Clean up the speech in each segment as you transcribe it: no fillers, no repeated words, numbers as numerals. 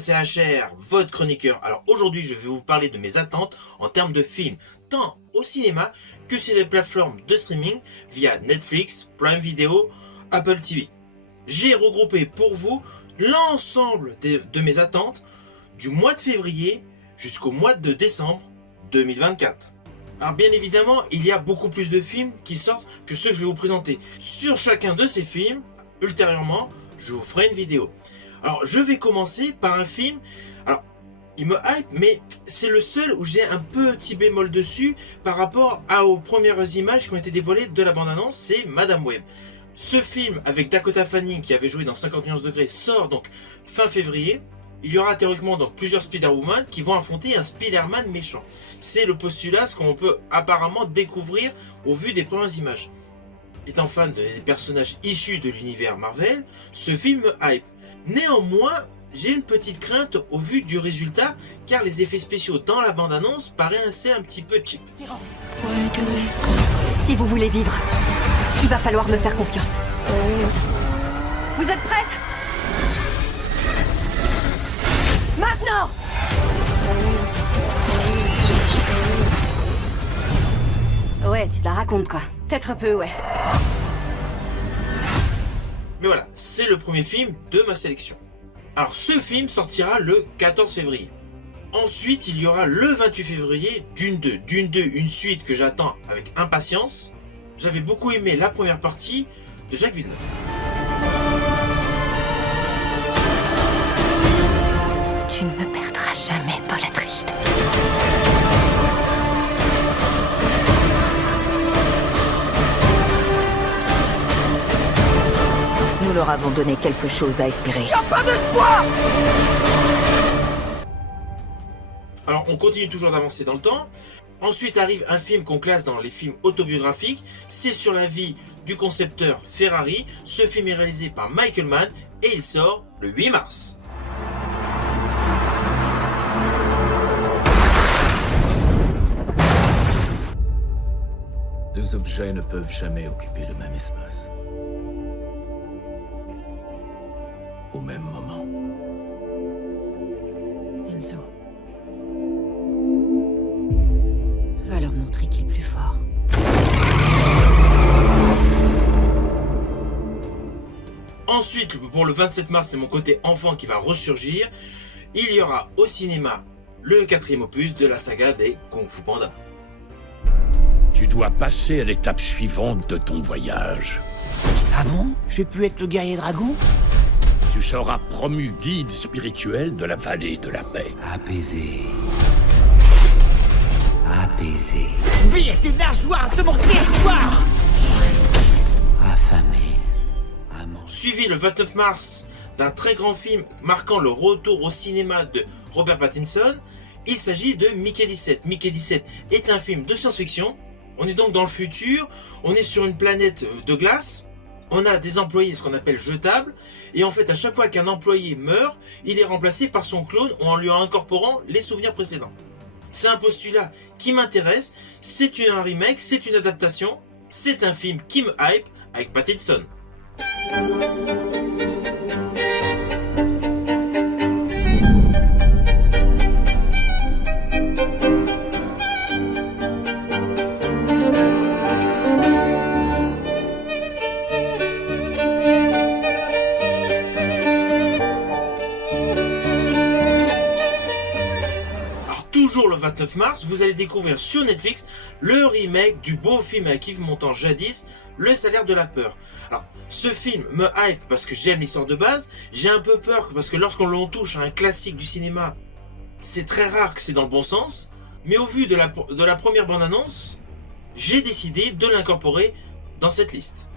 c'est HR, votre chroniqueur. Alors aujourd'hui, je vais vous parler de mes attentes en termes de films, tant au cinéma que sur les plateformes de streaming via Netflix, Prime Video, Apple TV. J'ai regroupé pour vous l'ensemble de mes attentes du mois de février jusqu'au mois de décembre 2024. Alors bien évidemment, il y a beaucoup plus de films qui sortent que ceux que je vais vous présenter. Sur chacun de ces films, ultérieurement, je vous ferai une vidéo. Alors je vais commencer par un film, alors il me hype, mais c'est le seul où j'ai un petit bémol dessus par rapport aux premières images qui ont été dévoilées de la bande-annonce, c'est Madame Web. Ce film avec Dakota Fanning qui avait joué dans 50 nuances degrés sort donc fin février. Il y aura théoriquement donc plusieurs Spider-Woman qui vont affronter un Spider-Man méchant. C'est le postulat, ce qu'on peut apparemment découvrir au vu des premières images. Étant fan des personnages issus de l'univers Marvel, ce film me hype. Néanmoins, j'ai une petite crainte au vu du résultat, car les effets spéciaux dans la bande-annonce paraissaient un petit peu cheap. Si vous voulez vivre, il va falloir me faire confiance. Vous êtes prête? Maintenant! Ouais, tu te la racontes quoi. Peut-être un peu, ouais. Mais voilà, c'est le premier film de ma sélection. Alors ce film sortira le 14 février. Ensuite, il y aura le 28 février Dune 2. Dune 2, une suite que j'attends avec impatience. J'avais beaucoup aimé la première partie de Jacques Villeneuve. Tu ne me perdras jamais, Paul Atreides. Nous leur avons donné quelque chose à espérer. Y a pas d'espoir! Alors on continue toujours d'avancer dans le temps. Ensuite arrive un film qu'on classe dans les films autobiographiques. C'est sur la vie du concepteur Ferrari. Ce film est réalisé par Michael Mann et il sort le 8 mars. Deux objets ne peuvent jamais occuper le même espace. Au même moment. Enzo. Va leur montrer qui est le plus fort. Ensuite, pour le 27 mars, c'est mon côté enfant qui va ressurgir. Il y aura au cinéma le 4e opus de la saga des Kung Fu Panda. Tu dois passer à l'étape suivante de ton voyage. Ah bon? J'ai pu être le guerrier dragon? Tu seras promu guide spirituel de la vallée de la paix. Apaisé. Apaisé. Vire tes nageoires de mon territoire! Affamé. À manger. Suivi le 29 mars d'un très grand film marquant le retour au cinéma de Robert Pattinson, il s'agit de Mickey 17. Mickey 17 est un film de science-fiction. On est donc dans le futur, on est sur une planète de glace, on a des employés, ce qu'on appelle jetables, et en fait à chaque fois qu'un employé meurt, il est remplacé par son clone en lui incorporant les souvenirs précédents. C'est un postulat qui m'intéresse, c'est un remake, c'est une adaptation, c'est un film qui me hype avec Pattinson. Toujours le 29 mars, vous allez découvrir sur Netflix le remake du beau film avec Yves Montand jadis, Le Salaire de la Peur. Alors, ce film me hype parce que j'aime l'histoire de base, j'ai un peu peur parce que lorsqu'on touche à un classique du cinéma, c'est très rare que c'est dans le bon sens, mais au vu de la première bande-annonce, j'ai décidé de l'incorporer dans cette liste.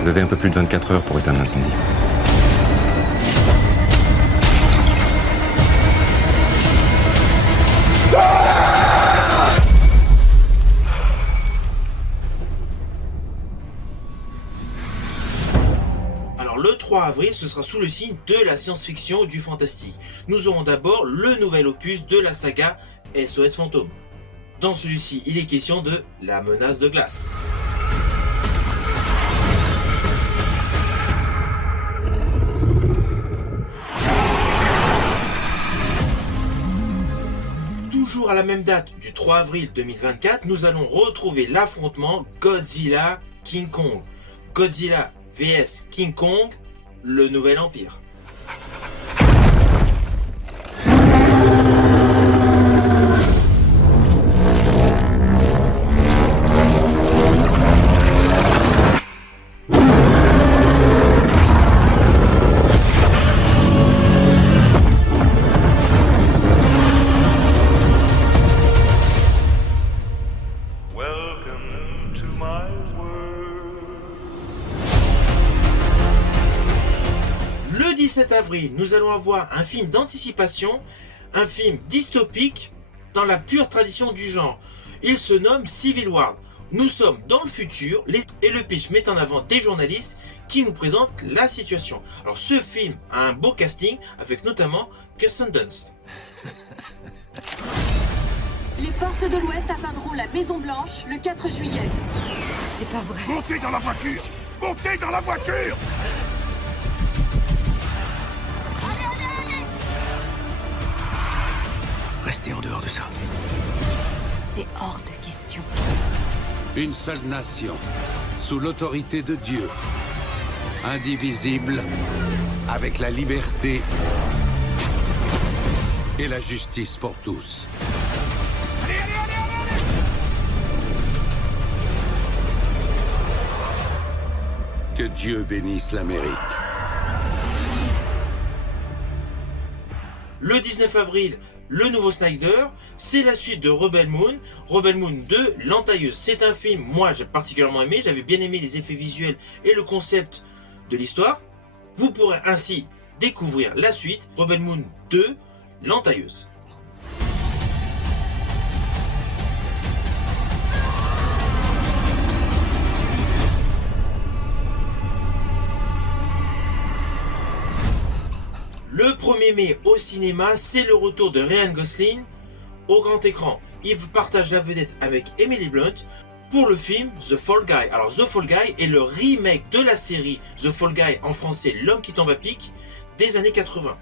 Vous avez un peu plus de 24 heures pour éteindre l'incendie. Alors le 3 avril, ce sera sous le signe de la science-fiction, du fantastique. Nous aurons d'abord le nouvel opus de la saga SOS Fantôme. Dans celui-ci, il est question de la menace de glace. à la même date du 3 avril 2024, nous allons retrouver l'affrontement Godzilla-King Kong. Godzilla vs King Kong, le nouvel empire. Welcome to my world. Le 17 avril, nous allons avoir un film d'anticipation, un film dystopique dans la pure tradition du genre. Il se nomme Civil War. Nous sommes dans le futur et le pitch met en avant des journalistes qui nous présentent la situation. Alors ce film a un beau casting avec notamment Kirsten Dunst. Les forces de l'Ouest atteindront la Maison Blanche le 4 juillet. C'est pas vrai. Montez dans la voiture! Montez dans la voiture! Restez en dehors de ça. C'est hors de question. Une seule nation, sous l'autorité de Dieu, indivisible, avec la liberté et la justice pour tous. Que Dieu bénisse l'Amérique. Le 19 avril, le nouveau Snyder, c'est la suite de Rebel Moon. Rebel Moon 2, l'entailleuse. C'est un film, moi j'ai particulièrement aimé, j'avais bien aimé les effets visuels et le concept de l'histoire. Vous pourrez ainsi découvrir la suite, Rebel Moon 2, l'entailleuse. Le 1er mai au cinéma, c'est le retour de Ryan Gosling au grand écran. Il partage la vedette avec Emily Blunt pour le film The Fall Guy. Alors The Fall Guy est le remake de la série The Fall Guy, en français L'homme qui tombe à pic, des années 80.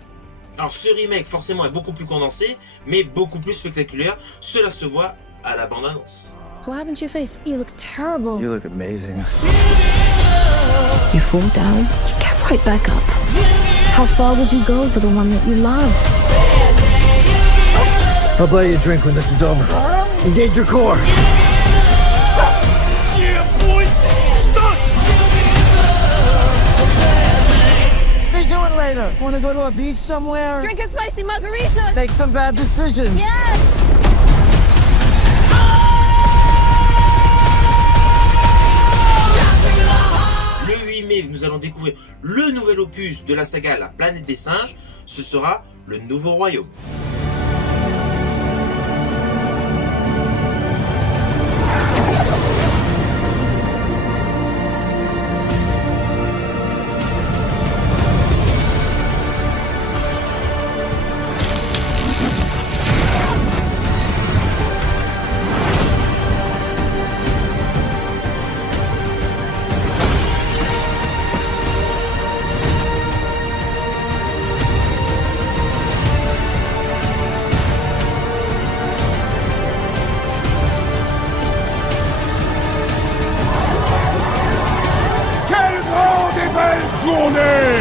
Alors ce remake forcément est beaucoup plus condensé, mais beaucoup plus spectaculaire. Cela se voit à la bande-annonce. What happened to your face? You look terrible. You look amazing. You fall down, you get right back up. How far would you go for the one that you love? I'll buy you a drink when this is over. Engage your core. Yeah, boy! Stop! Let's do it later. Want to go to a beach somewhere? Drink a spicy margarita. Make some bad decisions. Yes. Le 8 mai, nous allons découvrir le nouvel opus de la saga La Planète des Singes. Ce sera le Nouveau Royaume. Quelle grande et belle journée!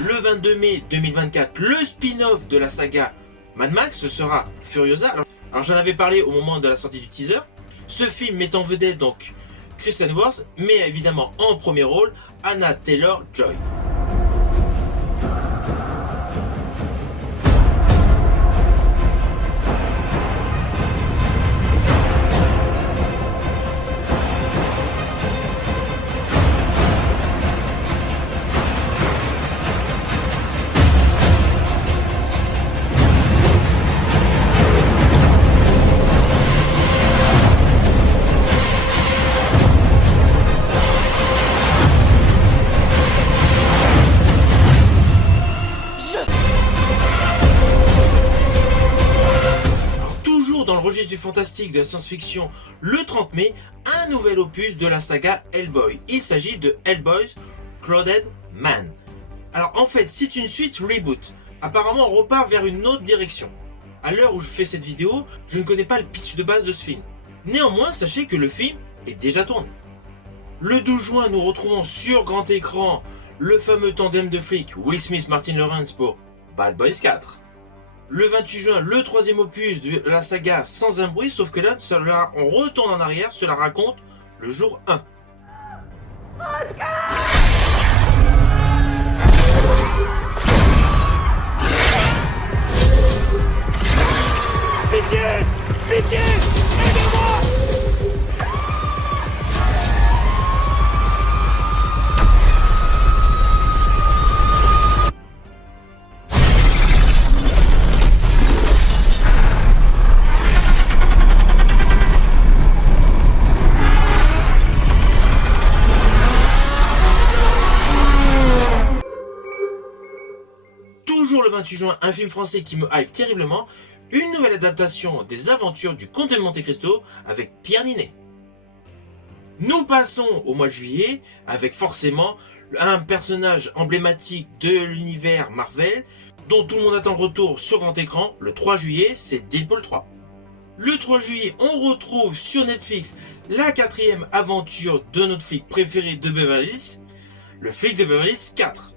Le 22 mai 2024, le spin-off de la saga Mad Max, ce sera Furiosa. Alors j'en avais parlé au moment de la sortie du teaser. Ce film met en vedette donc Kristen Wiig, mais évidemment en premier rôle Anna Taylor-Joy. Du fantastique, de la science-fiction, le 30 mai, un nouvel opus de la saga Hellboy. Il s'agit de Hellboy Clouded Man. Alors en fait, c'est une suite reboot. Apparemment, on repart vers une autre direction. À l'heure où je fais cette vidéo, je ne connais pas le pitch de base de ce film. Néanmoins, sachez que le film est déjà tourné. Le 12 juin, nous retrouvons sur grand écran le fameux tandem de flics Will Smith, Martin Lawrence pour Bad Boys 4. Le 28 juin, le troisième opus de la saga Sans un bruit, sauf que là, on retourne en arrière, cela raconte le jour 1. Pitié! Pitié! Aidez-moi! Toujours le 28 juin, un film français qui me hype terriblement, une nouvelle adaptation des aventures du Comte de Monte Cristo avec Pierre Ninet. Nous passons au mois de juillet avec forcément un personnage emblématique de l'univers Marvel dont tout le monde attend le retour sur grand écran. Le 3 juillet, c'est Deadpool 3. Le 3 juillet, on retrouve sur Netflix la 4e aventure de notre flic préféré de Beverly Hills, le flic de Beverly Hills 4.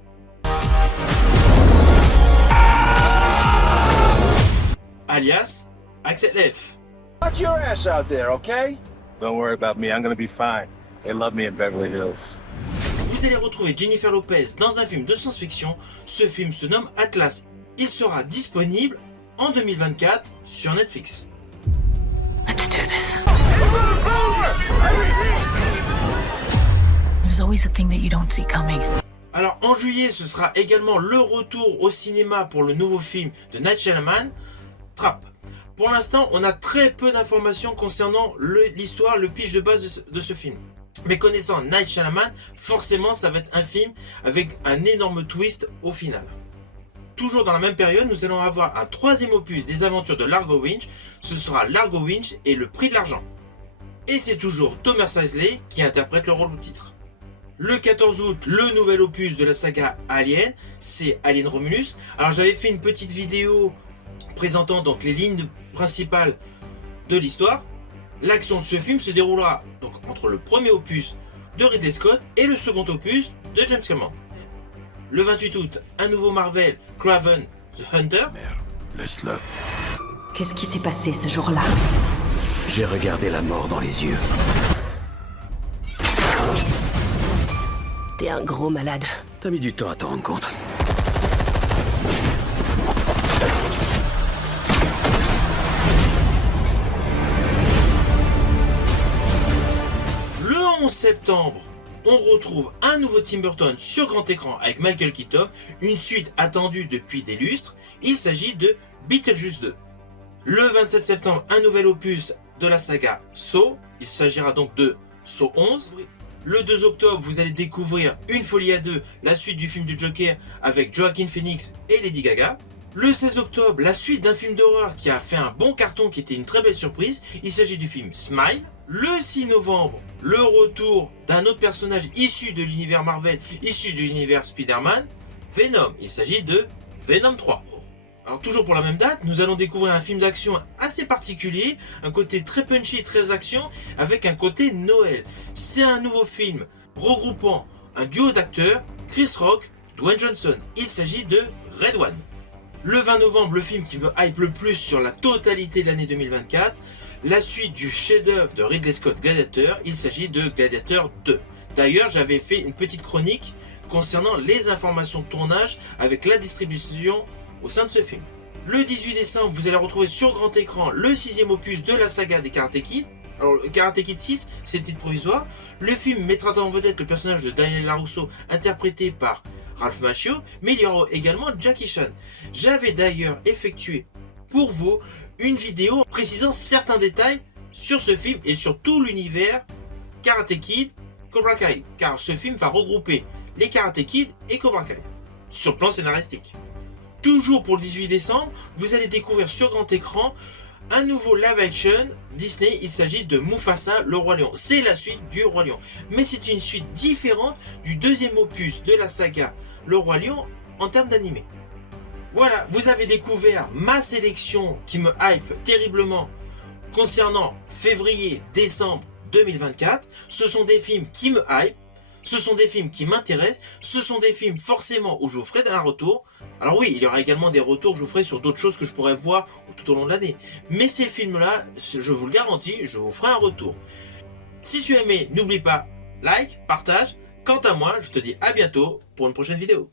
Alias Axel F. Watch your ass out there, okay? Don't worry about me, I'm gonna be fine. They love me in Beverly Hills. Vous allez retrouver Jennifer Lopez dans un film de science-fiction. Ce film se nomme Atlas. Il sera disponible en 2024 sur Netflix. Let's do this. There's always a thing that you don't see coming. Alors en juillet, ce sera également le retour au cinéma pour le nouveau film de Night Shyamalan, Trap. Pour l'instant, on a très peu d'informations concernant l'histoire, le pitch de base de ce film. Mais connaissant Night Shyamalan, forcément ça va être un film avec un énorme twist au final. Toujours dans la même période, nous allons avoir un troisième opus des aventures de Largo Winch. Ce sera Largo Winch et le prix de l'argent. Et c'est toujours Thomas Sisley qui interprète le rôle du titre. Le 14 août, le nouvel opus de la saga Alien, c'est Alien Romulus. Alors j'avais fait une petite vidéo présentant donc les lignes principales de l'histoire. L'action de ce film se déroulera donc entre le premier opus de Ridley Scott et le second opus de James Cameron. Le 28 août, un nouveau Marvel, Kraven the Hunter. Merde, laisse-le. Qu'est-ce qui s'est passé ce jour-là? J'ai regardé la mort dans les yeux. T'es un gros malade. T'as mis du temps à t'en rendre compte. Le 11 septembre, on retrouve un nouveau Tim Burton sur grand écran avec Michael Keaton, une suite attendue depuis des lustres. Il s'agit de Beetlejuice 2. Le 27 septembre, un nouvel opus de la saga Saw. Il s'agira donc de Saw 11. Le 2 octobre, vous allez découvrir Une folie à deux, la suite du film du Joker avec Joaquin Phoenix et Lady Gaga. Le 16 octobre, la suite d'un film d'horreur qui a fait un bon carton, qui était une très belle surprise. Il s'agit du film Smile. Le 6 novembre, le retour d'un autre personnage issu de l'univers Marvel, issu de l'univers Spider-Man, Venom. Il s'agit de Venom 3. Alors toujours pour la même date, nous allons découvrir un film d'action assez particulier, un côté très punchy, très action, avec un côté Noël. C'est un nouveau film regroupant un duo d'acteurs, Chris Rock, Dwayne Johnson. Il s'agit de Red One. Le 20 novembre, le film qui me hype le plus sur la totalité de l'année 2024, la suite du chef-d'œuvre de Ridley Scott, Gladiator. Il s'agit de Gladiator 2. D'ailleurs, j'avais fait une petite chronique concernant les informations de tournage avec la distribution au sein de ce film. Le 18 décembre, vous allez retrouver sur grand écran le 6e opus de la saga des Karate Kid. Alors, Karate Kid 6, c'est le titre provisoire. Le film mettra en vedette le personnage de Daniel LaRusso, interprété par Ralph Macchio, mais il y aura également Jackie Chan. J'avais d'ailleurs effectué pour vous une vidéo précisant certains détails sur ce film et sur tout l'univers Karate Kid, Cobra Kai, car ce film va regrouper les Karate Kid et Cobra Kai, sur le plan scénaristique. Toujours pour le 18 décembre, vous allez découvrir sur grand écran un nouveau live action Disney. Il s'agit de Mufasa, le Roi Lion. C'est la suite du Roi Lion. Mais c'est une suite différente du deuxième opus de la saga Le Roi Lion en termes d'animé. Voilà, vous avez découvert ma sélection qui me hype terriblement concernant février-décembre 2024. Ce sont des films qui me hype, ce sont des films qui m'intéressent, ce sont des films forcément où je vous ferai un retour. Alors oui, il y aura également des retours que je vous ferai sur d'autres choses que je pourrais voir tout au long de l'année. Mais ces films-là, je vous le garantis, je vous ferai un retour. Si tu as aimé, n'oublie pas, like, partage. Quant à moi, je te dis à bientôt pour une prochaine vidéo.